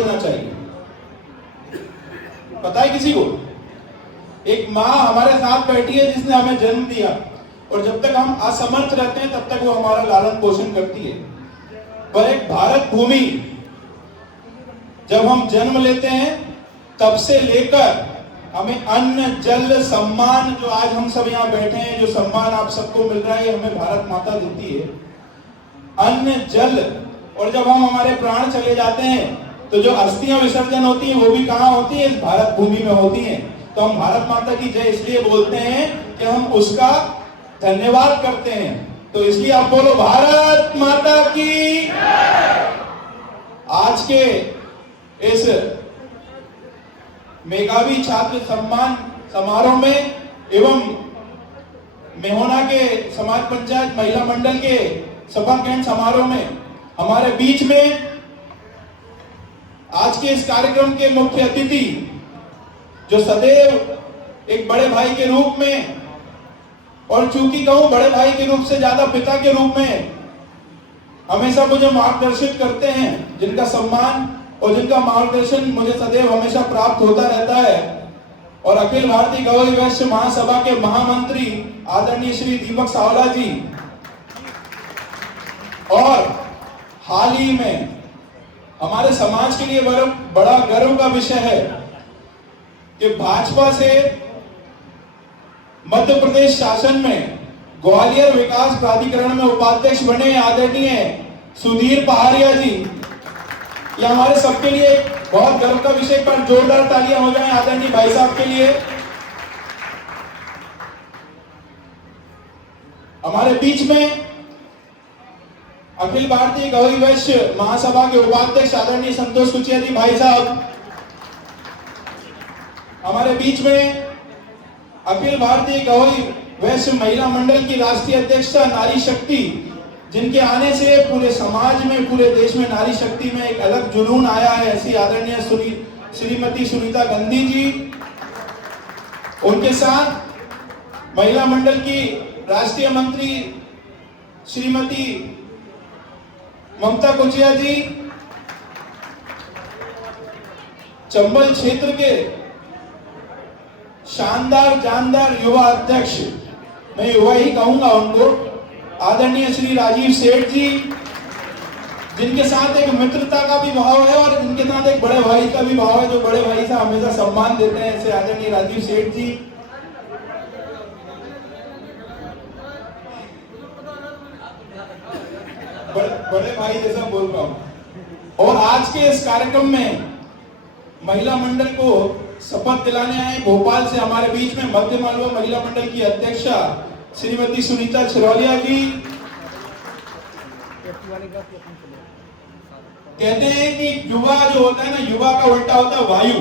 बोलना चाहिए? पता है किसी को? एक माँ हमारे साथ बैठी है जिसने हमें जन्म दिया, और जब तक हम असमर्थ रहते हैं तब तक वो हमारा लालन पोषण करती है। पर एक भारत भूमि, जब हम जन्म लेते हैं तब से लेकर हमें अन्न, जल, सम्मान, जो आज हम सब यहाँ बैठे हैं, जो सम्मान आप सबको मिल रहा है, ये हमें भारत माता देती है। अन्न, जल, और जब हम हमारे प्राण चले जाते हैं तो जो अस्थियां विसर्जन होती हैं वो भी कहाँ होती है? इस भारत भूमि में होती हैं। तो हम भारत माता की जय इसलिए बोलते हैं कि हम उसका धन्यवाद करते हैं। तो इसलिए आप बोलो भारत माता की। आज के इस मेधावी छात्र सम्मान समारोह में एवं मेहोना के समाज पंचायत महिला मंडल के सभा कैंप समारोह में हमारे बीच में आज के इस कार्यक्रम के मुख्य अतिथि, जो सदैव एक बड़े भाई के रूप में, और चूंकि कहूं बड़े भाई के रूप से ज्यादा पिता के रूप में हमेशा मुझे मार्गदर्शित करते हैं, जिनका सम्मान और जिनका मार्गदर्शन मुझे सदैव हमेशा प्राप्त होता रहता है, और अखिल भारतीय गौरी वैश्य महासभा के महामंत्री आदरणीय श्री दीपक सावला जी, और हाल ही में हमारे समाज के लिए बड़ा गर्व का विषय है कि भाजपा से मध्य प्रदेश शासन में ग्वालियर विकास प्राधिकरण में उपाध्यक्ष बने आदरणीय सुधीर पहाड़िया जी। ये हमारे सबके लिए बहुत गर्व का विषय, पर जोरदार तालियां हो जाएं आदरणीय भाई साहब के लिए। हमारे बीच में अखिल भारतीय गौरी वैश्य महासभा के उपाध्यक्ष आदरणीय संतोष कुचिया जी भाई साहब। हमारे बीच में अखिल भारतीय गौरी वैश्य महिला मंडल की राष्ट्रीय अध्यक्षा नारी शक्ति, जिनके आने से पूरे समाज में, पूरे देश में नारी शक्ति में एक अलग जुनून आया है, ऐसी आदरणीय श्रीमती सुनीता गांधी जी। उनके साथ महिला मंडल की राष्ट्रीय मंत्री श्रीमती ममता कुचिया जी, चंबल क्षेत्र के शानदार जानदार युवा अध्यक्ष, मैं युवा ही कहूंगा उनको, आदरणीय श्री राजीव सेठ जी, जिनके साथ एक मित्रता का भी भाव है और जिनके साथ एक बड़े भाई का भी भाव है, जो बड़े भाई से हमेशा सम्मान देते हैं, ऐसे आदरणीय राजीव सेठ जी। बड़े भाई जैसा बोल रहा हूं। और आज के इस कार्यक्रम में महिला मंडल को शपथ दिलाने आए भोपाल से हमारे बीच में मध्य मालवा महिला मंडल की अध्यक्षा श्रीमती सुनीता छिरोलिया जी। कहते हैं कि युवा जो होता है ना, युवा का उल्टा होता है वायु,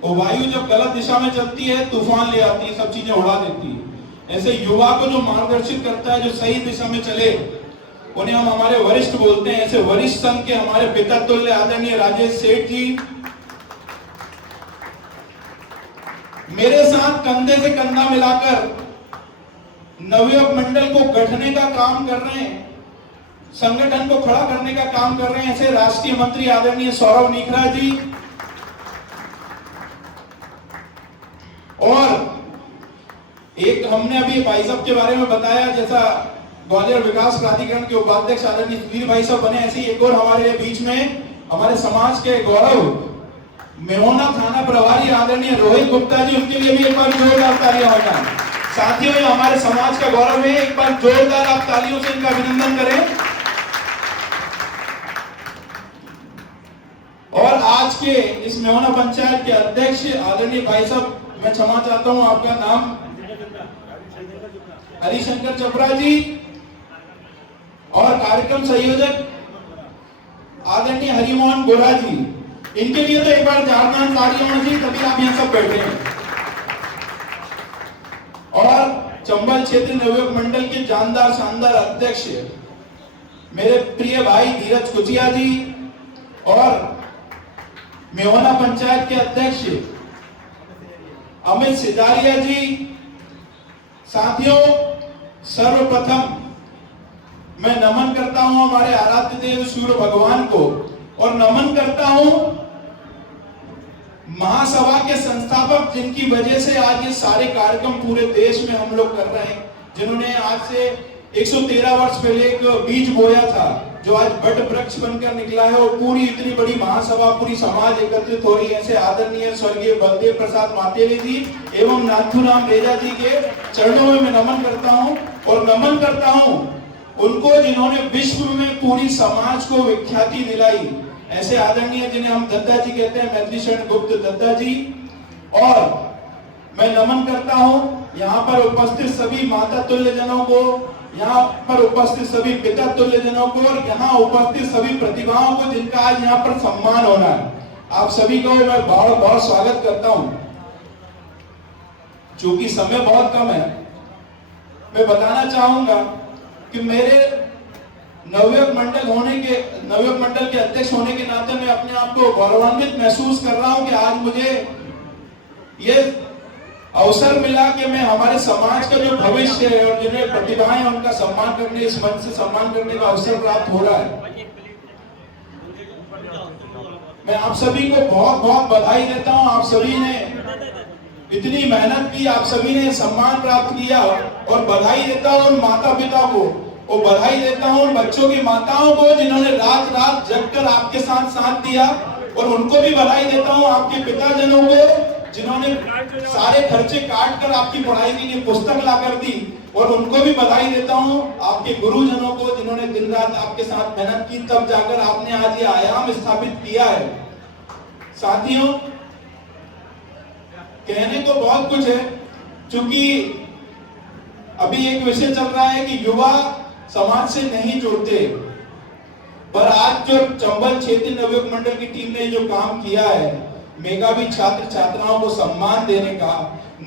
और वायु जब गलत दिशा में चलती है तूफान ले आती है, सब चीजें उड़ा देती है। ऐसे युवा को जो मार्गदर्शित करता है, जो सही दिशा में चले, उन्हें हम हमारे वरिष्ठ बोलते हैं। ऐसे वरिष्ठ संघ के हमारे पिता तुल्य आदरणीय राजेश सेठ जी मेरे साथ कंधे से कंधा मिलाकर नवयुवक मंडल को गठने का काम कर रहे हैं, संगठन को खड़ा करने का काम कर रहे हैं। ऐसे राष्ट्रीय मंत्री आदरणीय सौरभ निखरा जी, और एक हमने अभी भाई साहब के बारे में बताया, जैसा ग्वालियर विकास प्राधिकरण के उपाध्यक्ष आदरणीय सुधीर भाई साहब बने, ऐसे एक और हमारे बीच में हमारे समाज के गौरव मेहोना थाना प्रभारी आदरणीय रोहित गुप्ता जी, उनके लिए भी एक बार जोरदार तालियां हो जाए। साथियों, ये हमारे समाज का गौरव है, एक बार जोरदार आप तालियों से इनका अभिनंदन करें। और आज के इस मेहोना पंचायत के अध्यक्ष आदरणीय भाई साहब, मैं क्षमा चाहता हूं, आपका नाम हरिशंकर चपरा जी, और कार्यक्रम संयोजक आदरणीय हरिमोहन गोरा जी। इनके लिए तो एक बार जोरदार तालियां होनी चाहिए, तभी आप यहाँ सब बैठे हैं। और चंबल क्षेत्र नवयुवक मंडल के जानदार शानदार अध्यक्ष मेरे प्रिय भाई धीरज कुचिया जी, और मेहोना पंचायत के अध्यक्ष अमित सिजारिया जी। साथियों, सर्वप्रथम मैं नमन करता हूं हमारे आराध्य देव सूर्य भगवान को, और नमन करता हूं महासभा के संस्थापक, जिनकी वजह से आज ये सारे कार्यक्रम पूरे देश में हम लोग कर रहे हैं, जिन्होंने आज से 113 वर्ष पहले एक बीज बोया था जो आज बट वृक्ष बनकर निकला है, और पूरी इतनी बड़ी महासभा, पूरी समाज एकत्रित हो रही है। ऐसे आदरणीय स्वर्गीय बलदेव प्रसाद मातेली जी एवं नाथूराम रेजा जी के चरणों में मैं नमन करता हूं, और नमन करता हूं उनको जिन्होंने विश्व में पूरी समाज को विख्याति दिलाई। ऐसे आदरणीय जिन्हें हम दद्दा जी कहते हैं, मैथिली शरण गुप्त दद्दा जी। और मैं नमन करता हूं यहाँ पर उपस्थित सभी माता तुल्य जनों को, यहाँ पर उपस्थित सभी पिता तुल्य जनों को, और यहाँ उपस्थित सभी प्रतिभाओं को जिनका आज यहाँ पर सम्मान होना है। आप सभी को मैं बहुत बहुत स्वागत करता हूं। चूंकि समय बहुत कम है, मैं बताना चाहूंगा कि मेरे नवयुवक मंडल के अध्यक्ष होने के नाते मैं अपने आप को गौरवान्वित महसूस कर रहा हूं कि आज मुझे ये अवसर मिला कि मैं हमारे समाज का जो भविष्य है और जिन्हें प्रतिभाएं हैं उनका सम्मान करने, इस मंच से सम्मान करने का अवसर प्राप्त हो रहा है। मैं आप सभी को बहुत बहुत बधाई देता हूं। आप सभी ने इतनी मेहनत की, आप सभी ने सम्मान प्राप्त किया, और बधाई देता हूं उन माता पिता को, और बधाई देता हूं उन बच्चों की माताओं को जिन्होंने रात रात जगकर आपके साथ दिया, और उनको भी बधाई देता हूं आपके पिताजनों को जिन्होंने सारे खर्चे काट कर आपकी पढ़ाई के लिए पुस्तक ला कर दी, और उनको भी बधाई देता हूं आपके गुरुजनों को जिन्होंने दिन रात आपके साथ मेहनत की, तब जाकर आपने आज ये आयाम स्थापित किया है। साथियों, कहने को बहुत कुछ है, क्योंकि अभी एक विषय चल रहा है कि युवा समाज से नहीं जुड़ते, पर आज जो चंबल क्षेत्रीय नवयुवक मंडल की टीम ने जो काम किया है, मेधावी छात्र छात्राओं को सम्मान देने का,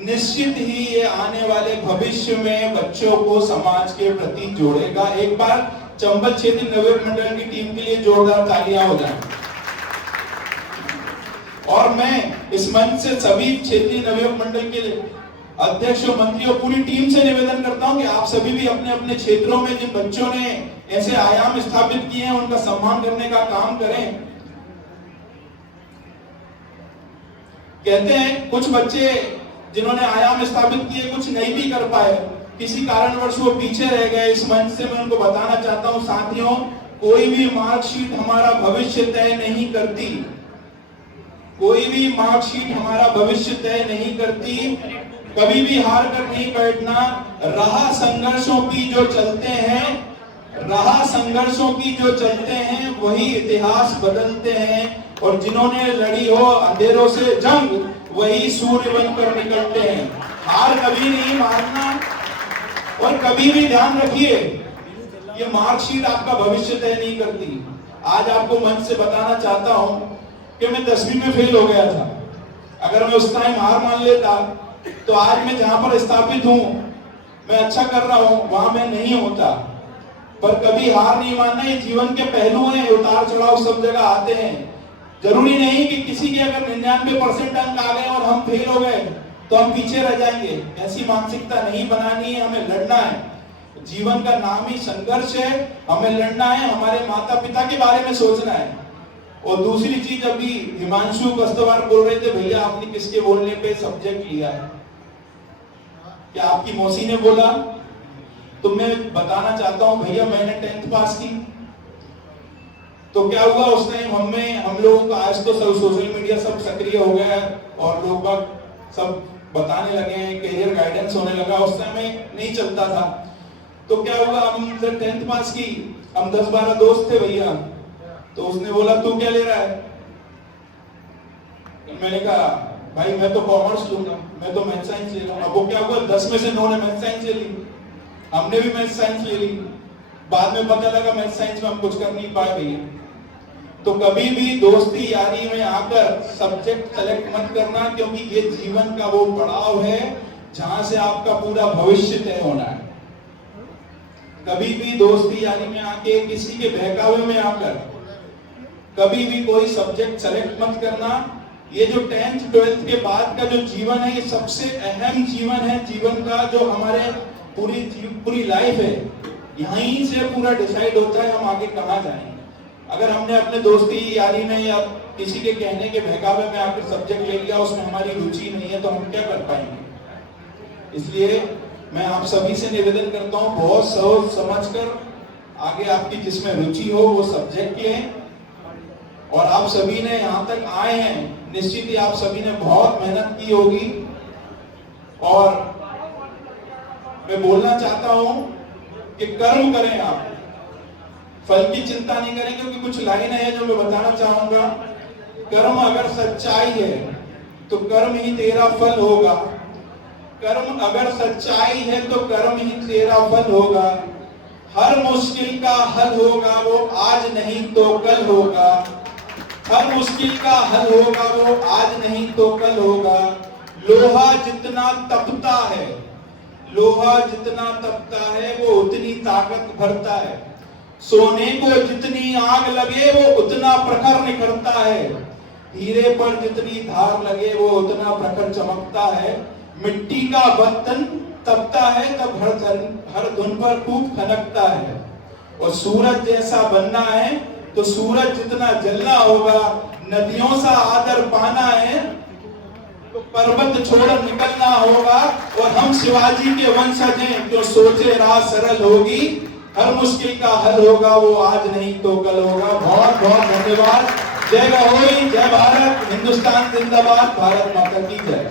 निश्चित ही ये आने वाले भविष्य में बच्चों को समाज के प्रति जोड़ेगा। एक बार चंबल क्षेत्रीय नवयुवक मंडल की टीम के लिए जोरदार तालियां हो जाएं। और मैं इस मंच से सभी क्षेत्रीय नवयुवक मंडल के अध्यक्ष और मंत्री और पूरी टीम से निवेदन करता हूं कि आप सभी भी अपने अपने क्षेत्रों में जिन बच्चों ने ऐसे आयाम स्थापित किए हैं उनका सम्मान करने का काम करें। कहते हैं कुछ बच्चे जिन्होंने आयाम स्थापित किए कुछ नहीं भी कर पाए, किसी कारणवश वो पीछे रह गए। इस मंच से मैं उनको बताना चाहता हूं, साथियों, कोई भी मार्कशीट हमारा भविष्य तय नहीं करती, कोई भी मार्कशीट हमारा भविष्य तय नहीं करती। कभी भी हार कर नहीं बैठना। राह संघर्षों की जो चलते हैं वही इतिहास बदलते हैं, और जिन्होंने लड़ी हो अंधेरों से जंग वही सूर्य बनकर निकलते हैं। हार कभी नहीं मानना, और कभी भी ध्यान रखिए ये मार्कशीट आपका भविष्य तय नहीं करती। आज आपको मंच से बताना चाहता हूं कि मैं 10वीं में फेल हो गया था। अगर मैं उस टाइम हार मान लेता तो आज मैं जहां पर स्थापित हूं, मैं अच्छा कर रहा हूं, वहां मैं नहीं होता। पर कभी हार नहीं मानना, ये जीवन के पहलू हैं, उतार चढ़ाव सब जगह आते हैं। जरूरी नहीं कि किसी के अगर 99% अंक आ गए और हम फेल हो गए तो हम पीछे रह जाएंगे। ऐसी मानसिकता नहीं बनानी है, हमें लड़ना है। जीवन का नाम ही संघर्ष है, हमें लड़ना है, हमारे माता पिता के बारे में सोचना है। और दूसरी चीज, अभी हिमांशु कस्तवार बोल रहे थे, भैया आपने किसके बोलने पे सब्जेक्ट लिया है? क्या आपकी मौसी ने बोला? तो मैं बताना चाहता हूं भैया, मैंने 10th पास की। तो क्या हुआ उस टाइम हम लोगों का, आज तो सब सोशल मीडिया सब सक्रिय हो गया है और लोग सब बताने लगे हैं, करियर गाइडेंस होने लगा। उस टाइम में नहीं चलता था। तो क्या हुआ, हम जब 10th पास की, हम 10-12 दोस्त थे भैया। तो उसने बोला तू क्या ले रहा है? मैंने कहा भाई मैं तो कॉमर्स लूंगा, मैं तो मैथ साइंस ले लूंगा। अब वो क्या हुआ, 10 में से 9 ने मैथ साइंस ले ली, हमने भी मैथ साइंस ले ली। बाद में पता लगा मैथ साइंस में हम कुछ कर नहीं पाए भैया। तो कभी भी दोस्ती यारी में आकर सब्जेक्ट सेलेक्ट मत करना, क्योंकि ये जीवन का वो पड़ाव है जहां से आपका पूरा भविष्य तय होना है। कभी भी दोस्ती यारी में आके, किसी के बहकावे में आकर कभी भी कोई सब्जेक्ट सेलेक्ट मत करना। ये जो 10th 12th के बाद का जो जीवन है, ये सबसे अहम जीवन है। जीवन का जो हमारे पूरी लाइफ है, यहीं से पूरा डिसाइड होता है हम आगे कहां जाएंगे। अगर हमने अपने दोस्ती यारी में या किसी के कहने के बहकावे में आकर सब्जेक्ट ले लिया, उसमें हमारी रुचि नहीं है, तो हम क्या कर पाएंगे। इसलिए मैं आप सभी से निवेदन करता हूं, बहुत सोच समझकर आगे आपकी जिसमें रुचि हो वो सब्जेक्ट लें। और आप सभी ने यहाँ तक आए हैं, निश्चित ही आप सभी ने बहुत मेहनत की होगी। और मैं बोलना चाहता हूं कि कर्म करें, आप फल की चिंता नहीं करें, क्योंकि कुछ लाइन है जो मैं बताना चाहूंगा। कर्म अगर सच्चाई है तो कर्म ही तेरा फल होगा। कर्म अगर सच्चाई है तो कर्म ही तेरा फल होगा। हर मुश्किल का हल होगा वो आज नहीं तो कल होगा। हर मुश्किल का हल होगा वो आज नहीं तो कल होगा। लोहा जितना तपता है, लोहा जितना तपता है वो उतनी ताकत भरता है। सोने को जितनी आग लगे वो उतना प्रखर निखरता है। हीरे पर जितनी धार लगे वो उतना प्रखर चमकता है। मिट्टी का बर्तन तपता है तब हर धुन पर खूब खनकता है। और सूरज जैसा बनना है तो सूरज जितना जलना होगा। नदियों सा आदर पाना है तो पर्वत छोड़ निकलना होगा। और हम शिवाजी के वंशज हैं, जो सोचे राह सरल होगी। हर मुश्किल का हल होगा वो आज नहीं तो कल होगा। बहुत बहुत धन्यवाद। जय गहोई, जय भारत, हिंदुस्तान जिंदाबाद, भारत माता की जय।